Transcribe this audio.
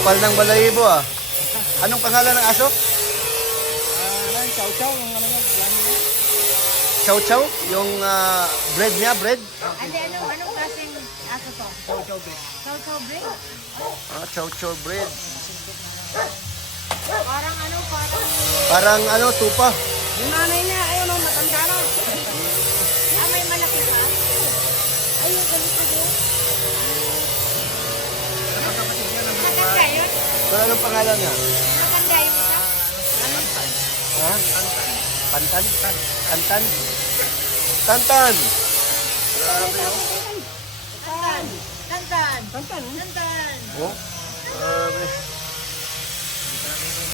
Kapal ng balahibo ah. Anong pangalan ng aso? Chow chow, yung ano yan, Chow Chow? Yung bread niya, bread? Hindi, anong klaseng aso to? chow chow big. Chow chow breed? Chow Chow bread. Parang Parang tupa. Yung nanay niya, ayun o, matanda na. may malaki pa? Ay, yung ganito din. Matanda yun? Pero anong pangalan niya? Matanda yung isa? Ha? Pantan? Tantan? Tantan! Grabe oh. Tantan! Tantan! Tantan. Tantan! Oh, grabe.